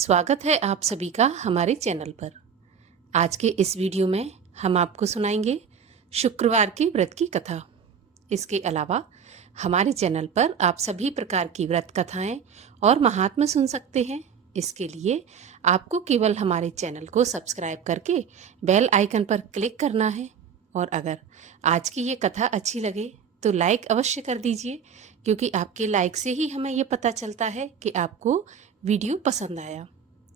स्वागत है आप सभी का हमारे चैनल पर। आज के इस वीडियो में हम आपको सुनाएंगे शुक्रवार के व्रत की कथा। इसके अलावा हमारे चैनल पर आप सभी प्रकार की व्रत कथाएं और महात्म्य सुन सकते हैं। इसके लिए आपको केवल हमारे चैनल को सब्सक्राइब करके बेल आइकन पर क्लिक करना है। और अगर आज की ये कथा अच्छी लगे तो लाइक अवश्य कर दीजिए, क्योंकि आपके लाइक से ही हमें ये पता चलता है कि आपको वीडियो पसंद आया।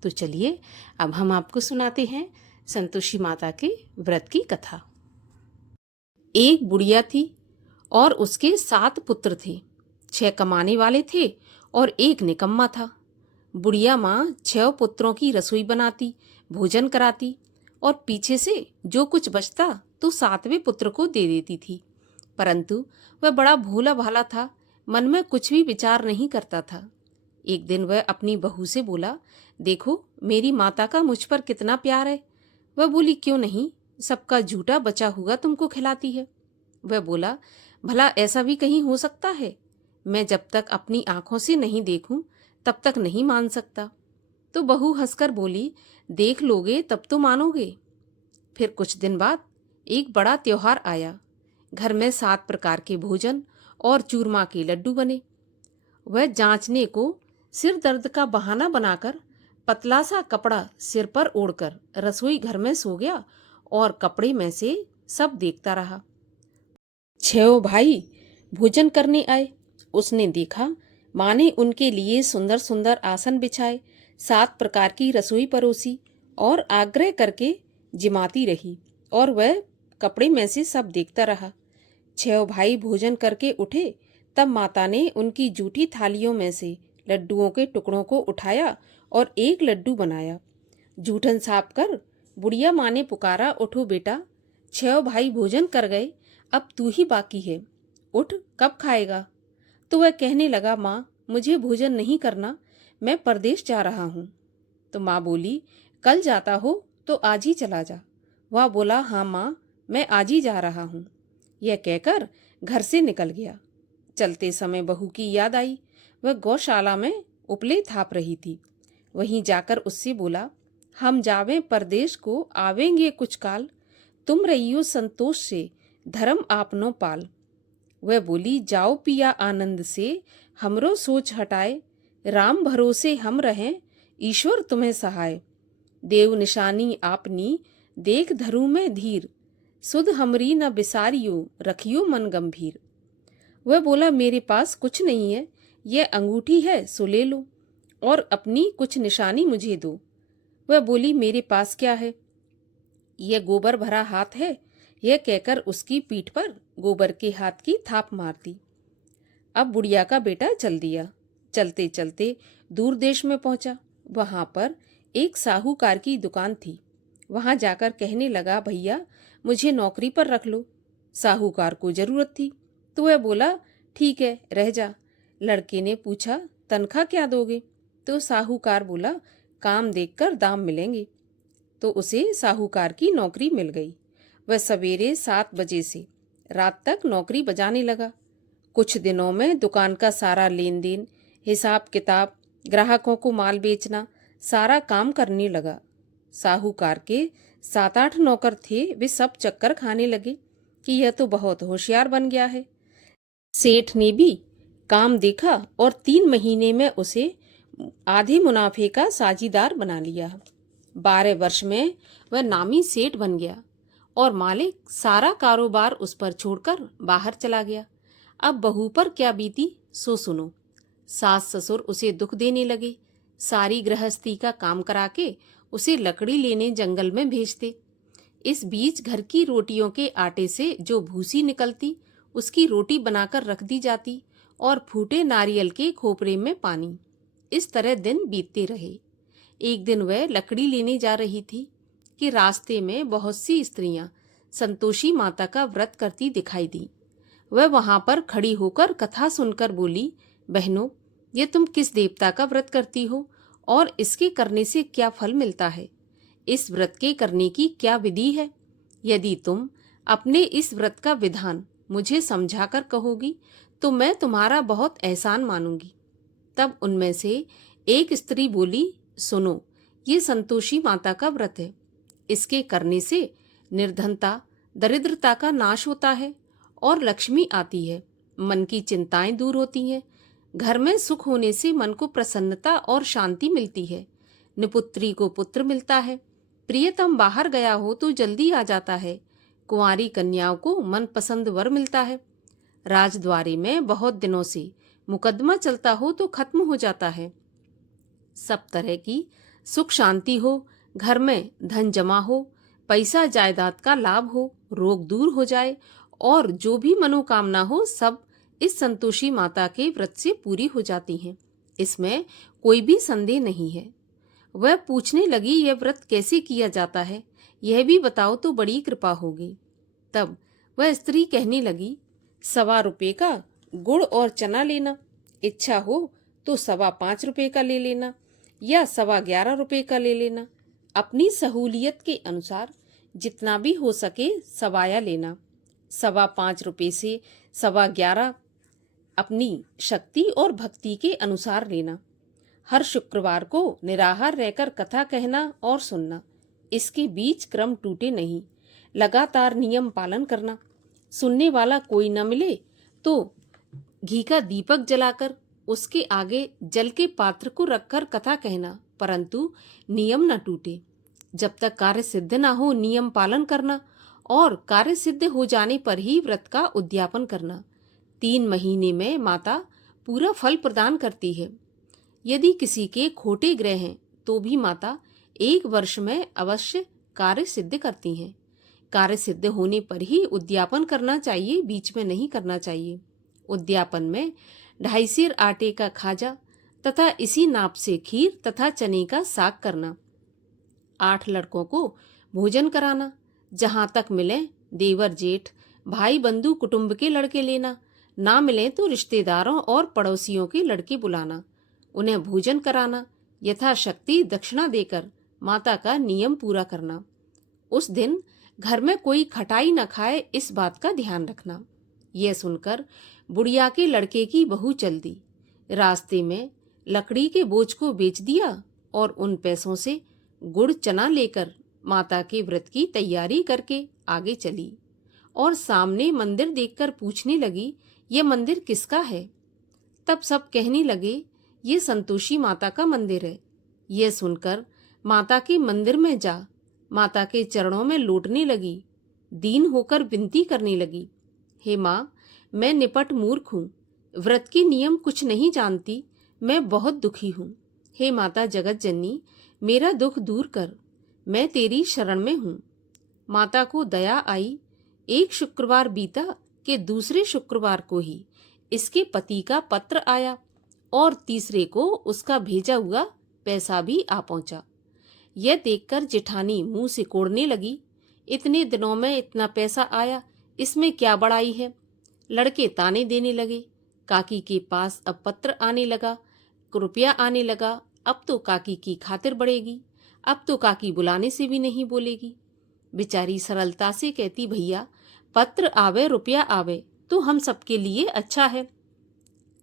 तो चलिए अब हम आपको सुनाते हैं संतोषी माता के व्रत की कथा। एक बुढ़िया थी और उसके 7 पुत्र थे। 6 कमाने वाले थे और एक निकम्मा था। बुढ़िया माँ 6 पुत्रों की रसोई बनाती, भोजन कराती और पीछे से जो कुछ बचता तो 7वें पुत्र को दे देती थी। परंतु वह बड़ा भोला भाला था, मन में कुछ भी विचार नहीं करता था। एक दिन वह अपनी बहू से बोला, देखो मेरी माता का मुझ पर कितना प्यार है। वह बोली, क्यों नहीं, सबका झूठा बचा हुआ तुमको खिलाती है। वह बोला, भला ऐसा भी कहीं हो सकता है? मैं जब तक अपनी आंखों से नहीं देखूं तब तक नहीं मान सकता। तो बहू हंसकर बोली, देख लोगे तब तो मानोगे। फिर कुछ दिन बाद एक बड़ा त्योहार आया। घर में 7 प्रकार के भोजन और चूरमा के लड्डू बने। वह जांचने को सिर दर्द का बहाना बनाकर पतला सा कपड़ा सिर पर ओढ़कर रसोई घर में सो गया और कपड़े में से सब देखता रहा। 6 भाई भोजन करने आए। उसने देखा माँ ने उनके लिए सुंदर सुंदर आसन बिछाए, 7 प्रकार की रसोई परोसी और आग्रह करके जिमाती रही, और वह कपड़े में से सब देखता रहा। 6 भाई भोजन करके उठे, तब माता ने उनकी जूठी थालियों में से लड्डुओं के टुकड़ों को उठाया और एक लड्डू बनाया। जूठन साफ कर बुढ़िया माँ ने पुकारा, उठो बेटा, 6 भाई भोजन कर गए, अब तू ही बाकी है, उठ, कब खाएगा? तो वह कहने लगा, माँ मुझे भोजन नहीं करना, मैं परदेश जा रहा हूँ। तो माँ बोली, कल जाता हो तो आज ही चला जा। वह बोला, हाँ माँ, मैं आज ही जा रहा हूँ। यह कहकर घर से निकल गया। चलते समय बहू की याद आई। वह गौशाला में उपले थाप रही थी। वहीं जाकर उससे बोला, हम जावें परदेश को, आवेंगे कुछ काल, तुम रहियो संतोष से, धर्म आपनो पाल। वह बोली, जाओ पिया आनंद से, हमरो सोच हटाए, राम भरोसे हम रहें, ईश्वर तुम्हें सहाय। देव निशानी आपनी, देख धरू में धीर, सुध हमरी न बिसारियो, रखियो मन गंभीर। वह बोला, मेरे पास कुछ नहीं है, यह अंगूठी है सो ले लो, और अपनी कुछ निशानी मुझे दो। वह बोली, मेरे पास क्या है, यह गोबर भरा हाथ है। यह कहकर उसकी पीठ पर गोबर के हाथ की थाप मार दी। अब बुढ़िया का बेटा चल दिया। चलते चलते दूर देश में पहुंचा। वहां पर एक साहूकार की दुकान थी। वहां जाकर कहने लगा, भैया मुझे नौकरी पर रख लो। साहूकार को जरूरत थी तो वह बोला, ठीक है रह जा। लड़के ने पूछा, तनख्वाह क्या दोगे? तो साहूकार बोला, काम देखकर दाम मिलेंगे। तो उसे साहूकार की नौकरी मिल गई। वह सवेरे 7 बजे से रात तक नौकरी बजाने लगा। कुछ दिनों में दुकान का सारा लेन देन, हिसाब किताब, ग्राहकों को माल बेचना, सारा काम करने लगा। साहूकार के 7-8 नौकर थे। वे सब चक्कर खाने लगे कि यह तो बहुत होशियार बन गया है। सेठ ने भी काम देखा और 3 महीने में उसे आधे मुनाफे का साझीदार बना लिया। 12 वर्ष में वह नामी सेठ बन गया और मालिक सारा कारोबार उस पर छोड़कर बाहर चला गया। अब बहू पर क्या बीती सो सुनो। सास ससुर उसे दुख देने लगे। सारी गृहस्थी का काम करा के उसे लकड़ी लेने जंगल में भेजते। इस बीच घर की रोटियों के आटे से जो भूसी निकलती, उसकी रोटी बनाकर रख दी जाती, और फूटे नारियल के खोपरे में पानी। इस तरह दिन बीतते रहे। एक दिन वह लकड़ी लेने जा रही थी कि रास्ते में बहुत सी स्त्रियां संतोषी माता का व्रत करती दिखाई दी। वह वहां पर खड़ी होकर कथा सुनकर बोली, बहनों, ये तुम किस देवता का व्रत करती हो और इसके करने से क्या फल मिलता है? इस व्रत के करने की क्या विधि है? यदि तुम अपने इस व्रत का विधान मुझे समझाकर कहोगी तो मैं तुम्हारा बहुत एहसान मानूंगी। तब उनमें से एक स्त्री बोली, सुनो, ये संतोषी माता का व्रत है। इसके करने से निर्धनता, दरिद्रता का नाश होता है और लक्ष्मी आती है। मन की चिंताएं दूर होती हैं। घर में सुख होने से मन को प्रसन्नता और शांति मिलती है। निपुत्री को पुत्र मिलता है। प्रियतम बाहर गया हो तो जल्दी आ जाता है। कुंवारी कन्याओं को मनपसंद वर मिलता है। राजद्वारी में बहुत दिनों से मुकदमा चलता हो तो खत्म हो जाता है। सब तरह की सुख शांति हो, घर में धन जमा हो, पैसा जायदाद का लाभ हो, रोग दूर हो जाए और जो भी मनोकामना हो सब इस संतोषी माता के व्रत से पूरी हो जाती हैं। इसमें कोई भी संदेह नहीं है। वह पूछने लगी, यह व्रत कैसे किया जाता है, यह भी बताओ तो बड़ी कृपा होगी। तब वह स्त्री कहने लगी, 1.25 रुपये का गुड़ और चना लेना, इच्छा हो तो 5.25 रुपये का ले लेना या 11.25 रुपये का ले लेना। अपनी सहूलियत के अनुसार जितना भी हो सके सवाया लेना। 5.25 रुपये से 11.25 अपनी शक्ति और भक्ति के अनुसार लेना। हर शुक्रवार को निराहार रहकर कथा कहना और सुनना। इसके बीच क्रम टूटे नहीं। लगातार नियम पालन करना। सुनने वाला कोई न मिले तो घी का दीपक जलाकर उसके आगे जल के पात्र को रखकर कथा कहना, परंतु नियम न टूटे। जब तक कार्य सिद्ध न हो नियम पालन करना और कार्य सिद्ध हो जाने पर ही व्रत का उद्यापन करना। 3 महीने में माता पूरा फल प्रदान करती है। यदि किसी के खोटे ग्रह हैं तो भी माता 1 वर्ष में अवश्य कार्य सिद्ध करती हैं। कार्य सिद्ध होने पर ही उद्यापन करना चाहिए, बीच में नहीं करना चाहिए। उद्यापन में 2.5 सेर आटे का खाजा तथा इसी नाप से खीर तथा चने का साग करना। 8 लड़कों को भोजन कराना। जहाँ तक मिले देवर जेठ भाई बंधु कुटुंब के लड़के लेना, ना मिले तो रिश्तेदारों और पड़ोसियों के लड़के बुलाना, उन्हें भोजन कराना, यथाशक्ति दक्षिणा देकर माता का नियम पूरा करना। उस दिन घर में कोई खटाई न खाए, इस बात का ध्यान रखना। यह सुनकर बुढ़िया के लड़के की बहू चल दी। रास्ते में लकड़ी के बोझ को बेच दिया और उन पैसों से गुड़ चना लेकर माता के व्रत की तैयारी करके आगे चली और सामने मंदिर देखकर पूछने लगी, यह मंदिर किसका है? तब सब कहने लगे, ये संतोषी माता का मंदिर है। यह सुनकर माता के मंदिर में जा माता के चरणों में लौटने लगी। दीन होकर विनती करने लगी, हे माँ, मैं निपट मूर्ख हूँ, व्रत के नियम कुछ नहीं जानती, मैं बहुत दुखी हूँ। हे माता जगत जननी, मेरा दुख दूर कर, मैं तेरी शरण में हूँ। माता को दया आई। एक शुक्रवार बीता कि दूसरे शुक्रवार को ही इसके पति का पत्र आया और तीसरे को उसका भेजा हुआ पैसा भी आ पहुंचा। यह देखकर जेठानी मुंह से कोड़ने लगी, इतने दिनों में इतना पैसा आया, इसमें क्या बड़ाई है? लड़के ताने देने लगे। काकी के पास अब पत्र आने लगा, रुपया आने लगा, अब तो काकी की खातिर बढ़ेगी, अब तो काकी बुलाने से भी नहीं बोलेगी। बेचारी सरलता से कहती, भैया पत्र आवे रुपया आवे तो हम सबके लिए अच्छा है।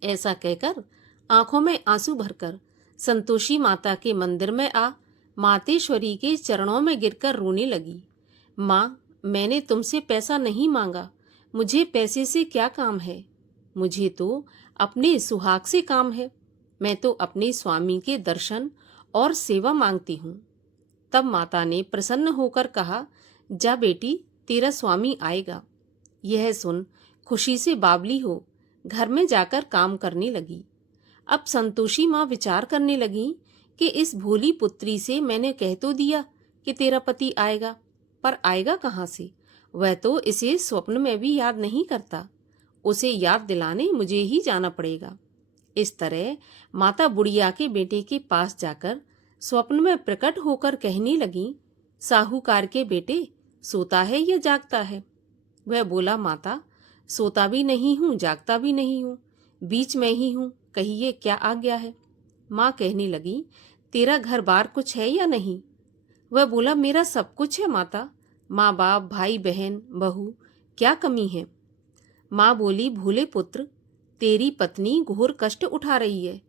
ऐसा कहकर आंखों में आंसू भरकर संतोषी माता के मंदिर में आ मातेश्वरी के चरणों में गिरकर रोने लगी। माँ, मैंने तुमसे पैसा नहीं मांगा, मुझे पैसे से क्या काम है? मुझे तो अपने सुहाग से काम है। मैं तो अपने स्वामी के दर्शन और सेवा मांगती हूँ। तब माता ने प्रसन्न होकर कहा, जा बेटी, तेरा स्वामी आएगा। यह सुन खुशी से बावली हो घर में जाकर काम करने लगी। अब संतोषी माँ विचार करने लगी कि इस भोली पुत्री से मैंने कह तो दिया कि तेरा पति आएगा, पर आएगा कहाँ से? वह तो इसे स्वप्न में भी याद नहीं करता, उसे याद दिलाने मुझे ही जाना पड़ेगा। इस तरह माता बुढ़िया के बेटे के पास जाकर स्वप्न में प्रकट होकर कहने लगी, साहूकार के बेटे, सोता है या जागता है? वह बोला, माता, सोता भी नहीं हूँ, जागता भी नहीं हूँ, बीच में ही हूँ, कहिए क्या आज्ञा है? माँ कहने लगी, तेरा घर बार कुछ है या नहीं? वह बोला, मेरा सब कुछ है माता, माँ बाप भाई बहन बहू, क्या कमी है? माँ बोली, भोले पुत्र, तेरी पत्नी घोर कष्ट उठा रही है,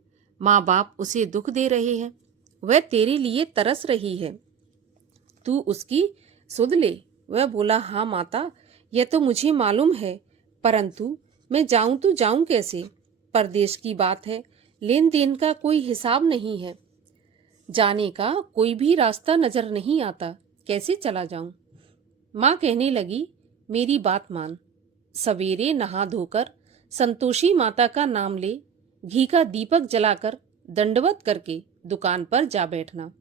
माँ बाप उसे दुख दे रहे हैं, वह तेरे लिए तरस रही है, तू उसकी सुध ले। वह बोला, हाँ माता, यह तो मुझे मालूम है, परंतु मैं जाऊं तो जाऊं कैसे? परदेश की बात है, लेन देन का कोई हिसाब नहीं है, जाने का कोई भी रास्ता नजर नहीं आता, कैसे चला जाऊं? माँ कहने लगी, मेरी बात मान, सवेरे नहा धोकर संतोषी माता का नाम ले, घी का दीपक जलाकर दंडवत करके दुकान पर जा बैठना।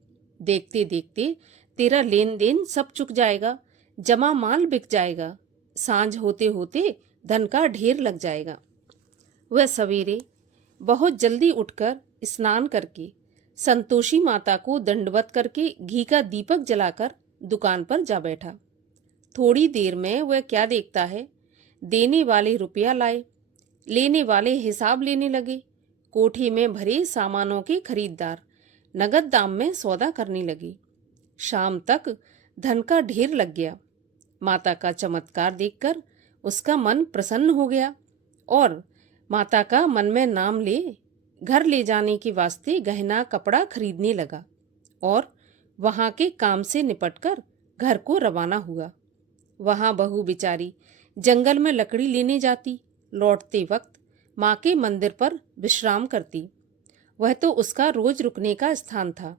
देखते देखते तेरा लेन देन सब चुक जाएगा, जमा माल बिक जाएगा, सांझ होते होते धन का ढेर लग जाएगा। वह सवेरे बहुत जल्दी उठकर स्नान करके संतोषी माता को दंडवत करके घी का दीपक जलाकर दुकान पर जा बैठा। थोड़ी देर में वह क्या देखता है, देने वाले रुपया लाए, लेने वाले हिसाब लेने लगे। कोठे में भरे सामानों के खरीदार नगद दाम में सौदा करने लगे। शाम तक धन का ढेर लग गया। माता का चमत्कार देखकर उसका मन प्रसन्न हो गया और माता का मन में नाम ले घर ले जाने के वास्ते गहना कपड़ा खरीदने लगा और वहां के काम से निपटकर घर को रवाना हुआ। वहां बहू बिचारी जंगल में लकड़ी लेने जाती, लौटते वक्त माँ के मंदिर पर विश्राम करती। वह तो उसका रोज रुकने का स्थान था।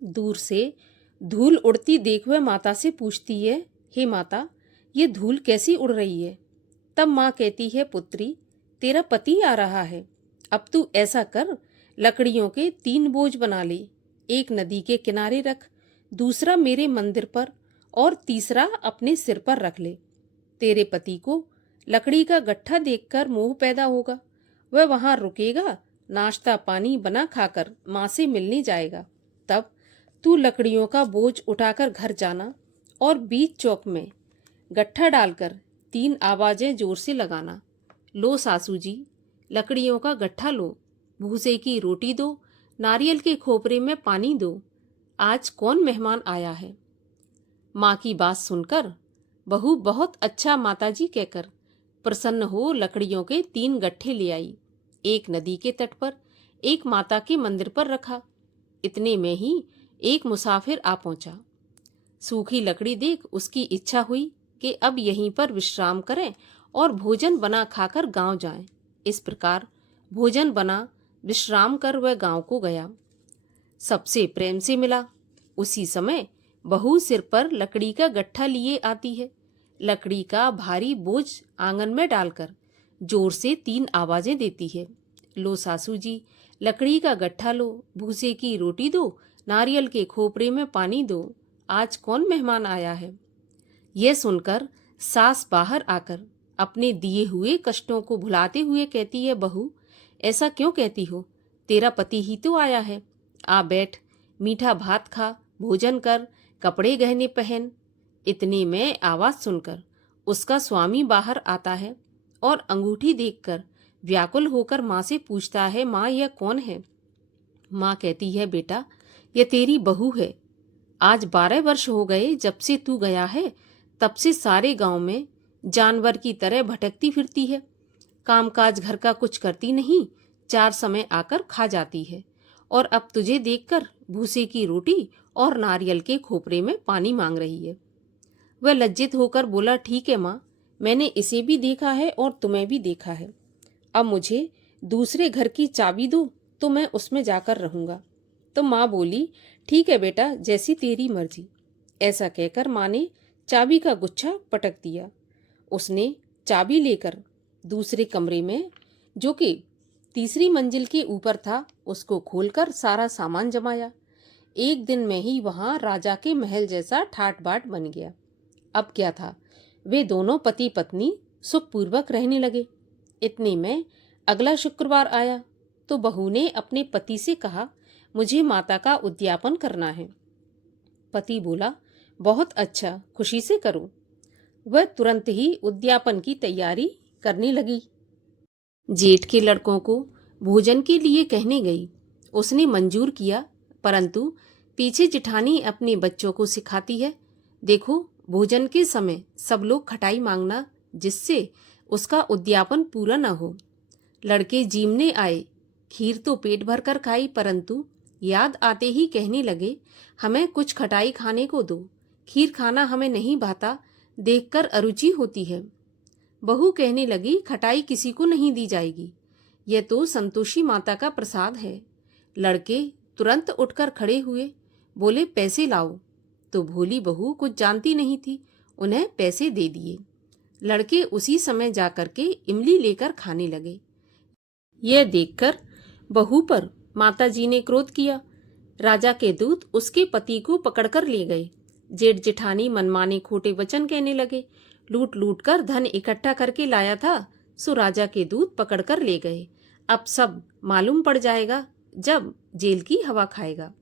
दूर से धूल उड़ती देख वह माता से पूछती है, हे माता, ये धूल कैसी उड़ रही है? तब माँ कहती है, पुत्री, तेरा पति आ रहा है, अब तू ऐसा कर, लकड़ियों के 3 बोझ बना ले, एक नदी के किनारे रख, दूसरा मेरे मंदिर पर और तीसरा अपने सिर पर रख ले। तेरे पति को लकड़ी का गट्ठा देखकर मोह पैदा होगा, वह वहां रुकेगा, नाश्ता पानी बना खाकर माँ से मिलने जाएगा। तब तू लकड़ियों का बोझ उठाकर घर जाना और बीच चौक में गट्ठा डालकर 3 आवाजें जोर से लगाना, लो सासू जी, लकड़ियों का गट्ठा लो, भूसे की रोटी दो, नारियल के खोपरे में पानी दो, आज कौन मेहमान आया है? माँ की बात सुनकर बहू बहुत अच्छा माताजी कहकर प्रसन्न हो लकड़ियों के 3 गट्ठे ले आई। एक नदी के तट पर, एक माता के मंदिर पर रखा। इतने में ही एक मुसाफिर आ पहुंचा। सूखी लकड़ी देख उसकी इच्छा हुई कि अब यहीं पर विश्राम करें और भोजन बना खाकर गांव जाएं। इस प्रकार भोजन बना विश्राम कर वह गांव को गया। सबसे प्रेम से मिला। उसी समय बहू सिर पर लकड़ी का गट्ठा लिए आती है। लकड़ी का भारी बोझ आंगन में डालकर जोर से 3 आवाजें देती है, लो सासू जी, लकड़ी का गट्ठा लो, भूसे की रोटी दो, नारियल के खोपरे में पानी दो, आज कौन मेहमान आया है? यह सुनकर सास बाहर आकर अपने दिए हुए कष्टों को भुलाते हुए कहती है, बहू, ऐसा क्यों कहती हो? तेरा पति ही तो आया है, आ बैठ, मीठा भात खा, भोजन कर, कपड़े गहने पहन। इतने में आवाज सुनकर उसका स्वामी बाहर आता है और अंगूठी देखकर व्याकुल होकर माँ से पूछता है, माँ, यह कौन है? माँ कहती है, बेटा, यह तेरी बहू है। आज 12 वर्ष हो गए जब से तू गया है, तब से सारे गांव में जानवर की तरह भटकती फिरती है। कामकाज घर का कुछ करती नहीं, 4 समय आकर खा जाती है और अब तुझे देखकर भूसे की रोटी और नारियल के खोपरे में पानी मांग रही है। वह लज्जित होकर बोला, ठीक है माँ, मैंने इसे भी देखा है और तुम्हें भी देखा है। अब मुझे दूसरे घर की चाबी दो तो मैं उसमें जाकर रहूंगा। तो माँ बोली, ठीक है बेटा, जैसी तेरी मर्जी। ऐसा कहकर माँ ने चाबी का गुच्छा पटक दिया। उसने चाबी लेकर दूसरे कमरे में, जो कि तीसरी मंजिल के ऊपर था, उसको खोलकर सारा सामान जमाया। एक दिन में ही वहां राजा के महल जैसा ठाट बाट बन गया। अब क्या था, वे दोनों पति पत्नी सुखपूर्वक रहने लगे। इतने में अगला शुक्रवार आया तो बहू ने अपने पति से कहा, मुझे माता का उद्यापन करना है। पति बोला, बहुत अच्छा, खुशी से करो। वह तुरंत ही उद्यापन की तैयारी करने लगी। जेठ के लड़कों को भोजन के लिए कहने गई। उसने मंजूर किया, परंतु पीछे जिठानी अपने बच्चों को सिखाती है, देखो, भोजन के समय सब लोग खटाई मांगना, जिससे उसका उद्यापन पूरा न हो। लड़के जीमने आए, खीर तो पेट भर कर खाई, परंतु याद आते ही कहने लगे, हमें कुछ खटाई खाने को दो, खीर खाना हमें नहीं भाता, देखकर अरुचि होती है। बहू कहने लगी, खटाई किसी को नहीं दी जाएगी, यह तो संतोषी माता का प्रसाद है। लड़के तुरंत उठकर खड़े हुए, बोले पैसे लाओ। तो भोली बहू कुछ जानती नहीं थी, उन्हें पैसे दे दिए। लड़के उसी समय जाकर के इमली लेकर खाने लगे। यह देखकर बहू पर माताजी ने क्रोध किया। राजा के दूत उसके पति को पकड़कर ले गए। जेठ जेठानी मनमाने खोटे वचन कहने लगे। लूट लूट कर धन इकट्ठा करके लाया था, सो राजा के दूत पकड़कर ले गए। अब सब मालूम पड़ जाएगा जब जेल की हवा खाएगा।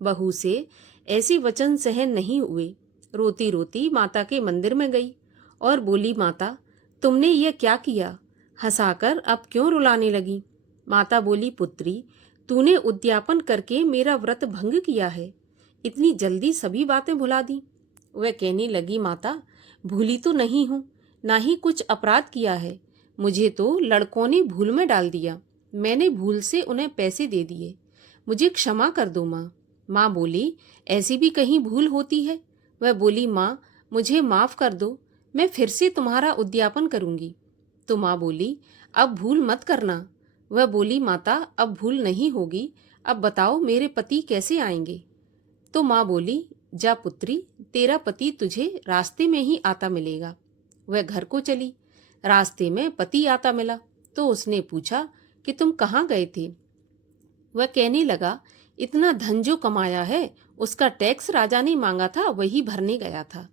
बहू से ऐसे वचन सहन नहीं हुए। रोती रोती माता के मंदिर में गई और बोली, माता तुमने ये क्या किया? हंसाकर अब क्यों रुलाने लगी? माता बोली, पुत्री तूने उद्यापन करके मेरा व्रत भंग किया है, इतनी जल्दी सभी बातें भुला दी। वह कहने लगी, माता भूली तो नहीं हूँ, ना ही कुछ अपराध किया है, मुझे तो लड़कों ने भूल में डाल दिया, मैंने भूल से उन्हें पैसे दे दिए, मुझे क्षमा कर दो माँ। माँ बोली, ऐसी भी कहीं भूल होती है? वह बोली, माँ मुझे माफ कर दो, मैं फिर से तुम्हारा उद्यापन करूंगी। तो माँ बोली, अब भूल मत करना। वह बोली, माता अब भूल नहीं होगी, अब बताओ मेरे पति कैसे आएंगे? तो माँ बोली, जा पुत्री, तेरा पति तुझे रास्ते में ही आता मिलेगा। वह घर को चली। रास्ते में पति आता मिला तो उसने पूछा कि तुम कहाँ गए थे? वह कहने लगा, इतना धन जो कमाया है उसका टैक्स राजा ने मांगा था, वही भरने गया था।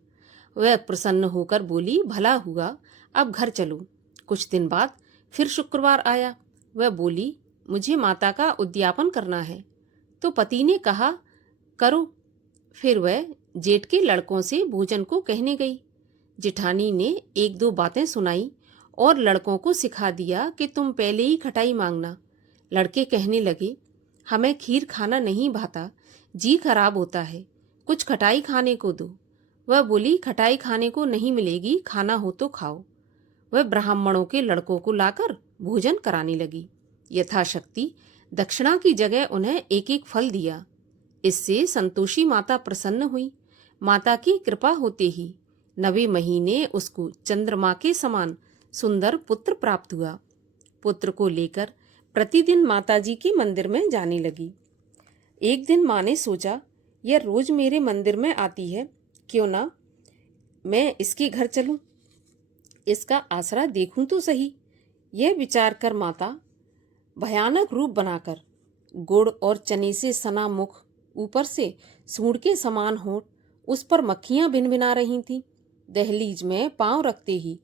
वह प्रसन्न होकर बोली, भला हुआ, अब घर चलो। कुछ दिन बाद फिर शुक्रवार आया। वह बोली, मुझे माता का उद्यापन करना है। तो पति ने कहा, करो। फिर वह जेठ के लड़कों से भोजन को कहने गई। जेठानी ने एक दो बातें सुनाई और लड़कों को सिखा दिया कि तुम पहले ही खटाई मांगना। लड़के कहने लगे, हमें खीर खाना नहीं भाता, जी खराब होता है, कुछ खटाई खाने को दो। वह बोली, खटाई खाने को नहीं मिलेगी, खाना हो तो खाओ। वह ब्राह्मणों के लड़कों को लाकर भोजन कराने लगी। यथाशक्ति दक्षिणा की जगह उन्हें एक एक फल दिया। इससे संतोषी माता प्रसन्न हुई। माता की कृपा होते ही 9वें महीने उसको चंद्रमा के समान सुंदर पुत्र प्राप्त हुआ। पुत्र को लेकर प्रतिदिन माताजी के मंदिर में जाने लगी। एक दिन माँ ने सोचा, यह रोज मेरे मंदिर में आती है, क्यों ना मैं इसके घर चलूं, इसका आसरा देखूं तो सही। यह विचार कर माता भयानक रूप बनाकर, गुड़ और चने से सना मुख, ऊपर से सूंड के समान होंठ, उस पर मक्खियां भिनभिना रही थीं। दहलीज में पांव रखते ही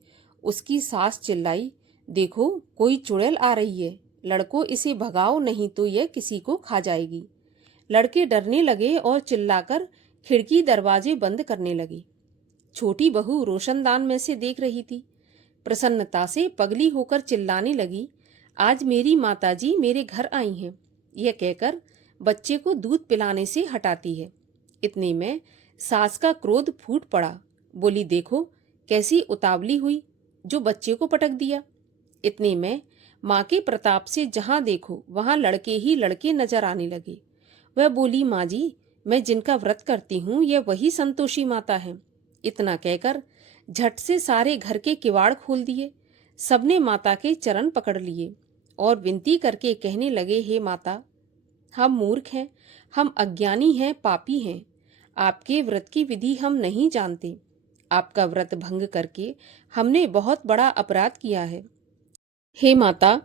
उसकी सास चिल्लाई, देखो कोई चुड़ैल आ रही है, लड़कों इसे भगाओ, नहीं तो यह किसी को खा जाएगी। लड़के डरने लगे और चिल्लाकर खिड़की दरवाजे बंद करने लगे। छोटी बहू रोशनदान में से देख रही थी। प्रसन्नता से पगली होकर चिल्लाने लगी, आज मेरी माताजी मेरे घर आई हैं, यह कहकर बच्चे को दूध पिलाने से हटाती है। इतने में सास का क्रोध फूट पड़ा। बोली, देखो कैसी उतावली हुई, जो बच्चे को पटक दिया। इतने में माँ के प्रताप से जहाँ देखो वहाँ लड़के ही लड़के नजर आने लगे। वह बोली, माँ जी, मैं जिनका व्रत करती हूँ यह वही संतोषी माता है। इतना कहकर झट से सारे घर के किवाड़ खोल दिए। सबने माता के चरण पकड़ लिए और विनती करके कहने लगे, हे माता, हम मूर्ख हैं, हम अज्ञानी हैं, पापी हैं, आपके व्रत की विधि हम नहीं जानते, आपका व्रत भंग करके हमने बहुत बड़ा अपराध किया है। हे माता,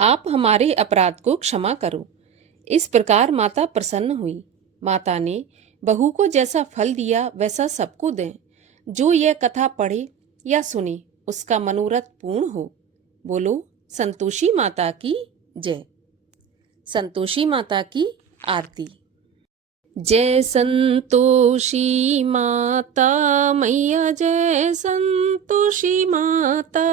आप हमारे अपराध को क्षमा करो। इस प्रकार माता प्रसन्न हुई। माता ने बहू को जैसा फल दिया वैसा सबको दें। जो यह कथा पढ़े या सुने उसका मनोरथ पूर्ण हो। बोलो संतोषी माता की जय। संतोषी माता की आरती। जय संतोषी माता मैया, जय संतोषी माता,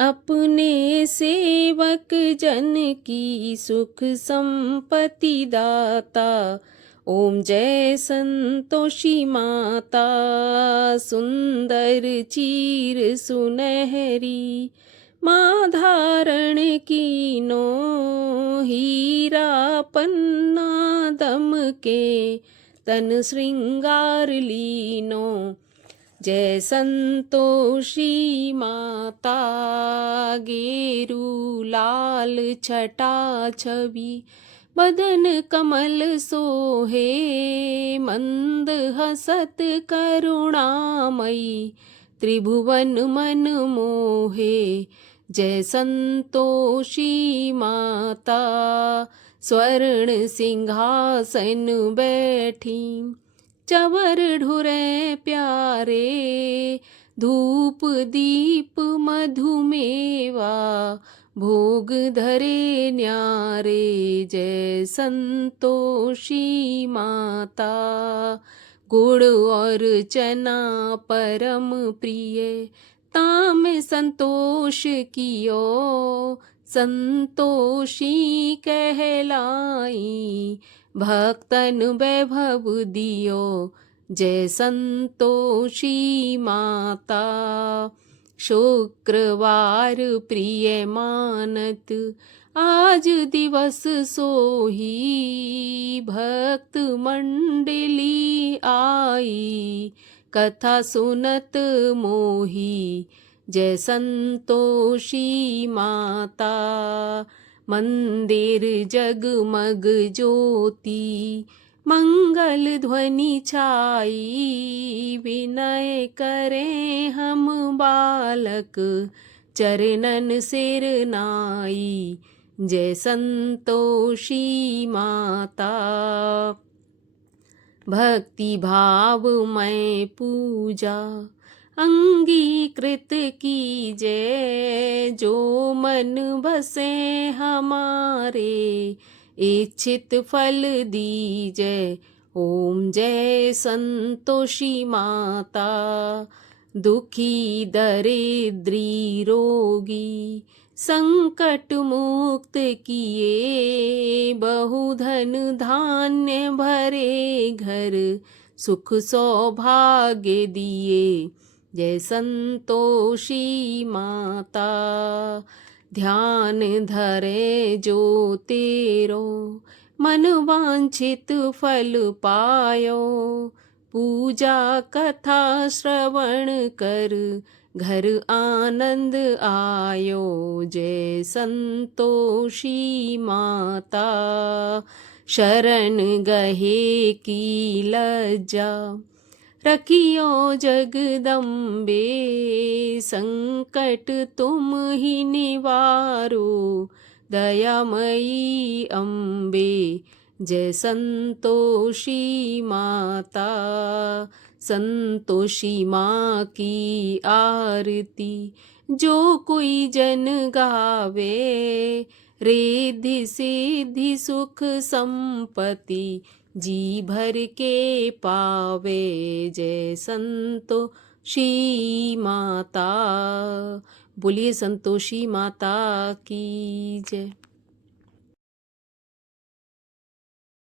अपने सेवक जन की सुख संपत्ति दाता। ओम जय संतोषी माता, सुंदर चीर सुनहरी, माँ धारण कीनो, हीरा पन्ना दमके, तन श्रृंगार लीनो। जय संतोषी माता, गेरू लाल छटा छवि, बदन कमल सोहे, मंद हसत करुणामयी, त्रिभुवन मन मोहे। जय संतोषी माता, स्वर्ण सिंहासन बैठी, चवर ढुरे प्यारे, धूप दीप मधुमेवा, भोग धरे न्यारे। जय संतोषी माता, गुड़ और चना परम प्रिय, ताम संतोष कियो, संतोषी कहलाई, भक्तन वैभव दियो। जय संतोषी माता, शुक्रवार प्रिय मानत, आज दिवस सोही, भक्त मंडली आई, कथा सुनत मोही। जय संतोषी माता, मंदिर जगमग ज्योति, मंगल ध्वनि छाई, विनय करें हम बालक, चरणन सिर नाई। जय संतोषी माता, भक्ति भाव में पूजा अंगीकृत कीजय, जो मन बसे हमारे, इच्छित फल दीजय। ओम जय संतोषी माता, दुखी दरिद्री रोगी, संकट मुक्त किए, बहुधन धान्य भरे घर, सुख सौभाग्य दिए। जय संतोषी माता, ध्यान धरे जो तेरो, मन वांछित फल पायो, पूजा कथा श्रवण कर, घर आनंद आयो। जय संतोषी माता, शरण गहे की लज्जा, रखियो जगदम्बे, संकट तुम ही निवारो, दयामयी अम्बे। जय संतोषी माता, संतोषी माँ की आरती, जो कोई जन गावे, रिद्धि सिद्धि सुख संपत्ति, जी भर के पावे। जय संतोषी माता, बोलिए संतोषी माता की जय।